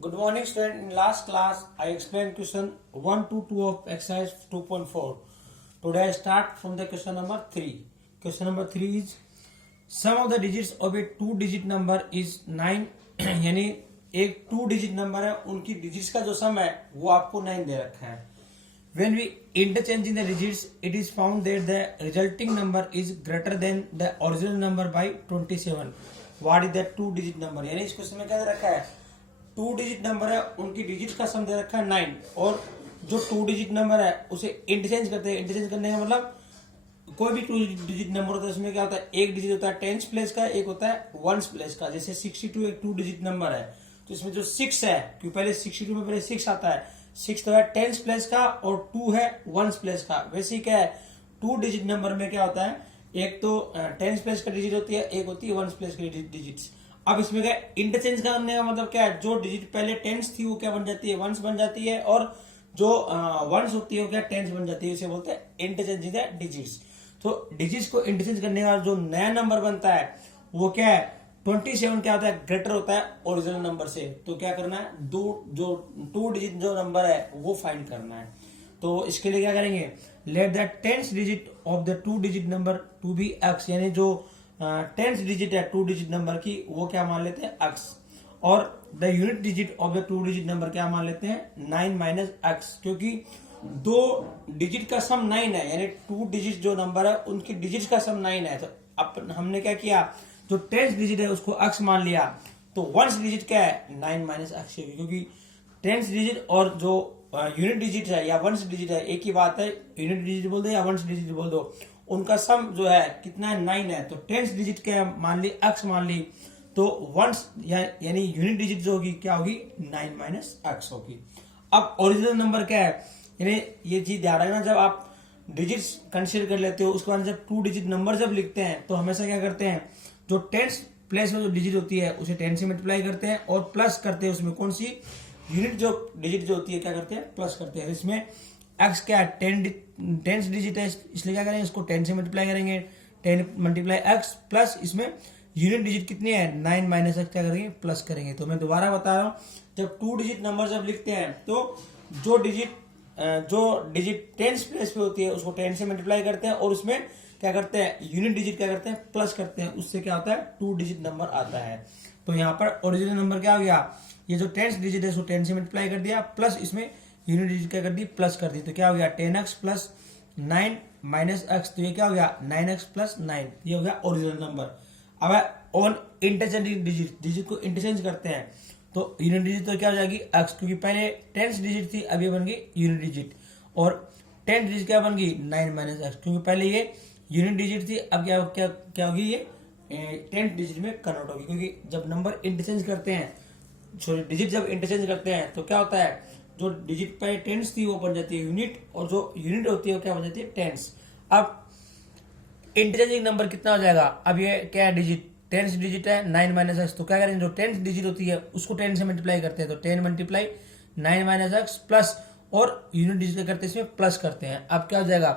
Good morning, student. In last class, I explained question 1 to 2 of exercise 2.4. Today I start from the question number 3. Question number 3 is sum of the digits of a 2-digit number is 9. यानी एक 2-digit number है, उनकी digits का जो sum है वो आपको 9 दे रखा है. When we interchange the digits, it is found that the resulting number is greater than the original number by 27. What is that 2-digit number? यानी इस क्वेश्चन में क्या दे रखा है? 2-digit नंबर है, उनकी डिजिट का सम दे रखा है 9 और जो 2-digit नंबर है उसे इंटरचेंज करते हैं. इंटरचेंज करने का मतलब कोई भी 2-digit नंबर होता है उसमें क्या होता है, एक डिजिट होता है टेंस प्लेस का, एक होता है वंस प्लेस का. जैसे 62 एक 2-digit नंबर है तो इसमें जो 6 है, क्योंकि पहले 62 में पहले 6 आता है, 6 तो है टेंस प्लेस का और 2 है वंस प्लेस का. वैसे ही क्या है 2-digit नंबर में क्या होता है, एक तो टेंस प्लेस का डिजिट होती है, एक होती है वंस प्लेस की डिजिट्स. अब इसमें क्या इंटरचेंज करने का मतलब क्या है, जो डिजिट पहले टेंस थी वो क्या बन जाती है, वंस बन जाती है, और जो वंस होती है वो क्या टेंस बन जाती है. इसे बोलते हैं इंटरचेंजिंग द डिजिट्स. तो डिजिट्स को इंटरचेंज करने का जो नया नंबर बनता है वो क्या है, 27 क्या होता है, ग्रेटर होता है ओरिजिनल नंबर से. तो क्या करना है, जो 2-digit जो नंबर है वो फाइंड करना है. तो इसके लिए क्या करेंगे, let the tens digit of the 2-digit number to be x. यानी जो टेंस डिजिट है 2-digit नंबर की वो क्या मान लेते हैं एक्स, और the unit digit of the 2-digit number क्या मान लेते हैं 9 माइनस एक्स. क्योंकि 2 डिजिट का सम 9 है, यानी 2-digit जो नंबर है उनकी डिजिट का सम 9 है. तो अब हमने क्या किया, जो टेंस डिजिट है उसको एक्स मान लिया, तो वंस डिजिट क्या है 9 माइनस एक्स. क्योंकि टेंस डिजिट और जो यूनिट डिजिट है या वंस डिजिट है एक ही बात है, यूनिट डिजिट बोल दो या वंस डिजिट बोल दो, उनका सम जो है कितना है 9 है. तो टेंस डिजिट क्या मान ली, एक्स मान ली, तो वंस यानी यूनिट डिजिट जो होगी क्या होगी 9 माइनस एक्स होगी. अब ओरिजिनल नंबर क्या है, यानी ये चीज ध्यान रखना, जब आप डिजिट्स कंसीडर कर लेते हो उसके बाद जब 2-digit नंबर जब लिखते हैं तो हमेशा क्या करते हैं, जो टेंस प्लेस में जो डिजिट होती है उसे 10 से मल्टीप्लाई करते हैं और प्लस करते हैं उसमें कौन सी यूनिट जो डिजिट जो होती है क्या करते हैं प्लस करते हैं. इसमें एक्स क्या है टेंस डिजिट है, इसलिए क्या करेंगे इसको 10 से मल्टीप्लाई करेंगे, 10 मल्टीप्लाई एक्स प्लस इसमें यूनिट डिजिट कितनी है 9 माइनस एक्स क्या करेंगे प्लस करेंगे. तो मैं दोबारा बता रहा हूँ, जब 2-digit नंबर जब लिखते हैं तो जो डिजिट टेंस प्लेस पे होती है उसको 10 से मल्टीप्लाई करते हैं और उसमें क्या करते हैं यूनिट डिजिट क्या करते हैं प्लस करते हैं, उससे क्या होता है 2-digit नंबर आता है. तो यहाँ पर ओरिजिनल नंबर क्या हो गया, ये जो टेंस डिजिट है उसको 10 से मल्टीप्लाई कर दिया प्लस इसमें यूनिट डिजिट क्या कर दी प्लस कर दी. तो क्या हो गया 10x प्लस 9 माइनस एक्स. तो ये क्या हो गया 9x प्लस 9. ये हो गया ओरिजिनल नंबर. अब ऑन इंटरचेंजिंग डिजिट को इंटरचेंज करते हैं तो यूनिट डिजिट तो क्या हो जाएगी x, क्योंकि पहले टेंस डिजिट थी अब ये बन गई यूनिट डिजिट, और टेंस डिजिट क्या बन गई 9 माइनस एक्स, क्योंकि पहले ये यूनिट डिजिट थी अब क्या क्या क्या होगी ये टेंस डिजिट में कन्वर्ट होगी. क्योंकि जब नंबर इंटरचेंज करते हैं, सॉरी डिजिट जब इंटरचेंज करते हैं तो क्या होता है, जो डिजिट पे टेंस थी वो बन जाती है यूनिट, और जो यूनिट होती है वो क्या बन जाती है टेंस. अब इंटरचेंजिंग नंबर कितना हो जाएगा, अब ये क्या है डिजिट टेंस डिजिट है 9 माइनस एक्स. तो क्या करेंगे, जो टेंस डिजिट होती है उसको 10 से मल्टीप्लाई करते हैं, तो 10 मल्टीप्लाई 9 माइनस एक्स प्लस, और यूनिट डिजिट क्या करते हैं इसमें प्लस करते हैं. अब क्या हो जाएगा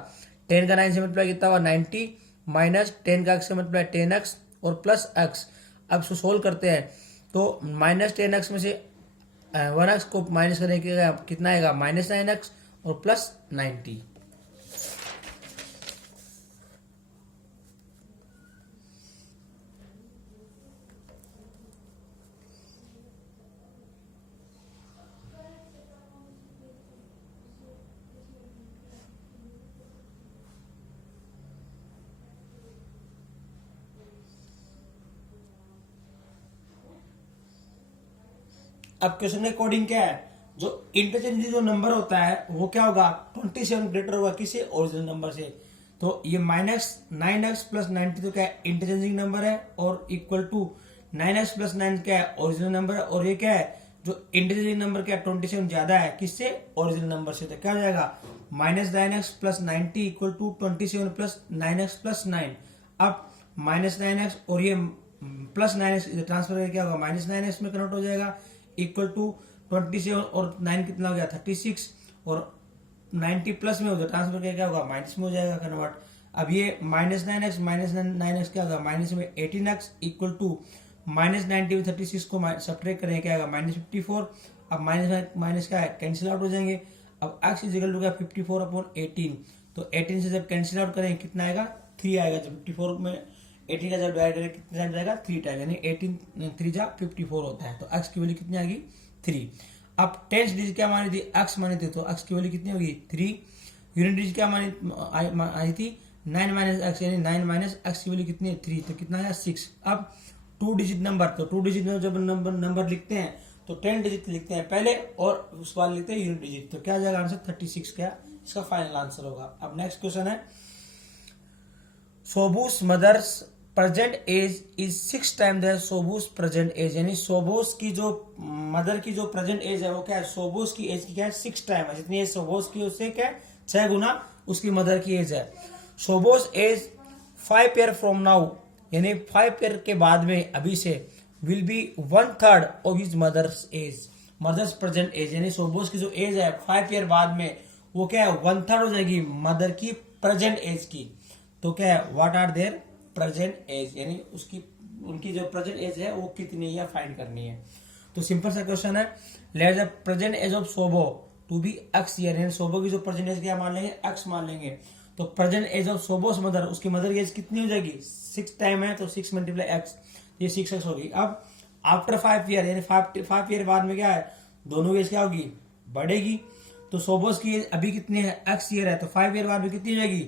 10 का 9 से मल्टीप्लाई कितना हुआ 90 माइनस 10 का x से मल्टीप्लाई 10x और प्लस x. अब इसको सोल्व करते हैं तो माइनस 10x में से 1x को माइनस करने के कितना आएगा माइनस 9x और प्लस 90. अब क्वेश्चन के अकॉर्डिंग क्या है, जो इंटरचेंज जो नंबर होता है वो क्या होगा 27 ग्रेटर होगा किसी ओरिजिनल नंबर से. तो ये माइनस 9x प्लस 90 तो क्या है इंटरचेंजिंग नंबर है, और इक्वल टू 9x प्लस 9 क्या है ओरिजिनल नंबर है, और ये क्या है जो इंटरचेंजिंग नंबर क्या है 27 ज्यादा है किससे ओरिजिनल नंबर से. तो क्या हो जाएगा minus 9x plus 90 equal to 27 plus 9x plus 9. अब माइनस 9x और ये प्लस 9x ट्रांसफर करके क्या होगा माइनस 9x में कन्वर्ट हो जाएगा, इक्वल टू 27 और 9 कितना हो गया 36, और 90 प्लस में हो गया ट्रांसफर करके क्या होगा माइनस में हो जाएगा कन्वर्ट. अब ये माइनस 9x क्या होगा माइनस में 18x इक्वल टू -90 36 को सब्ट्रैक्ट करेंगे, क्या आएगा -54। अब माइनस क्या है, कैंसिल आउट हो जाएंगे। अब x इज इक्वल टू क्या, 54/18। तो 18 से जब कैंसिल आउट करेंगे कितना आएगा, 3 आएगा। जब 54 में 18 का जब डिवाइड करेंगे कितना टाइम जाएगा, 3 टाइम, यानी 18 3 जा 54 होता है। तो x की वैल्यू कितनी आ गई, 3। अब 10th डिजिट क्या मानी थी, x मानी थी, तो x की वैल्यू कितनी होगी, 3। यूनिट डिजिट क्या आई थी, 9 माइनस एक्स, यानी 9 माइनस एक्स की वैल्यू कितनी है, 3। तो कितना है, 6। अब 2 डिजिट नंबर, तो 2 डिजिट में जब नंबर लिखते हैं तो 10 डिजिट लिखते हैं पहले और उसके बाद लिखते हैं यूनिट डिजिट। तो क्या आ जाएगा आंसर, 36 क्या इसका फाइनल आंसर होगा। अब नेक्स्ट क्वेश्चन है, Sobo's mother's present age is 6 times the Sobo's present age, यानी सोबोस की जो मदर की जो प्रेजेंट एज है वो क्या है, सोबोस की एज की क्या है, 6 टाइम है। जितनी एज सोबोस की उससे क्या है, 6 गुना उसकी मदर की एज है। Shobo's age 5 year from now, यानी 5 ईयर के बाद में अभी से, will be 1/3 of his mother's age, mother's present age, यानी सोबोस की जो एज है 5 ईयर बाद में वो क्या है, 1/3 हो जाएगी मदर की प्रेजेंट एज की। तो क्या है, what are their present age, यानी उनकी जो प्रेजेंट एज है वो कितनी है फाइंड करनी है। तो सिंपल सा क्वेश्चन है, let the present age of Sobo to be x year, यानी सोबो की जो प्रेजेंट एज क्या मान लेंगे, x मान लेंगे। तो प्रेजेंट एज ऑफ सोबोस मदर, उसकी मदर की एज कितनी हो जाएगी, 6 टाइम है, तो 6 × x, ये 6x होगी। अब आफ्टर 5 ईयर, यानी 5 ईयर बाद में क्या है, दोनों की एज क्या होगी, बढ़ेगी। तो सोबोस की एज अभी कितनी है, x ईयर है, तो 5 ईयर बाद में कितनी हो जाएगी,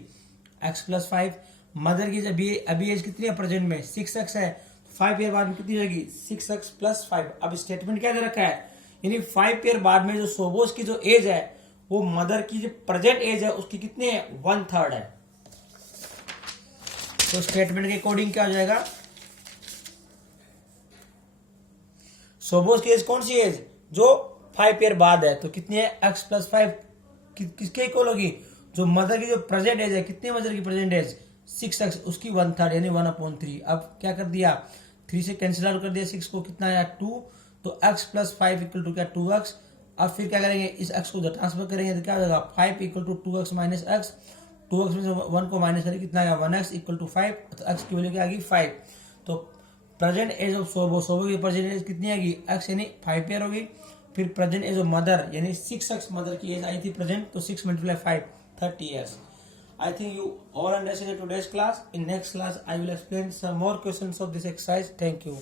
x + 5। मदर की अभी एज कितनी है प्रेजेंट में, 6x है, 5 ईयर बाद में कितनी हो जाएगी, 6x + 5। अब स्टेटमेंट क्या दे रखा है, यानी 5 ईयर बाद में जो सोबोस की जो एज है वो मदर की जो प्रेजेंट एज है उसकी कितनी है, 1/3 है। तो स्टेटमेंट के अकॉर्डिंग क्या हो जाएगा, सोबोस की एज कौन सी एज, जो 5 ईयर बाद है, तो कितनी है, x + 5 किसके इक्वल होगी, जो मदर की जो प्रेजेंट एज है, कितनी मदर की प्रेजेंट एज, 6x, उसकी 1/3 यानी 1/3। अब क्या कर दिया, 3 से कैंसिल आउट कर दिया 6 को, कितना आया 2। तो x + 5 इक्वल टू क्या, 2x। अब फिर क्या करेंगे, इस x को ट्रांसफर करेंगे तो क्या हो जाएगा, 5 equal to 2x - x, 2x में से 1 को माइनस करेंगे, कितना आएगा, 1x इक्वल टू 5। तो x की वैल्यू क्या आ गई, 5। तो प्रेजेंट एज ऑफ सोबो की प्रेजेंट एज कितनी आएगी, x यानी 5 ईयर होगी। फिर प्रेजेंट एज ऑफ मदर, यानी 6x मदर की एज आई थी प्रेजेंट, तो 6 × 5 30 years. I think you all understand today's class. In next class, I will explain some more questions of this exercise. Thank you.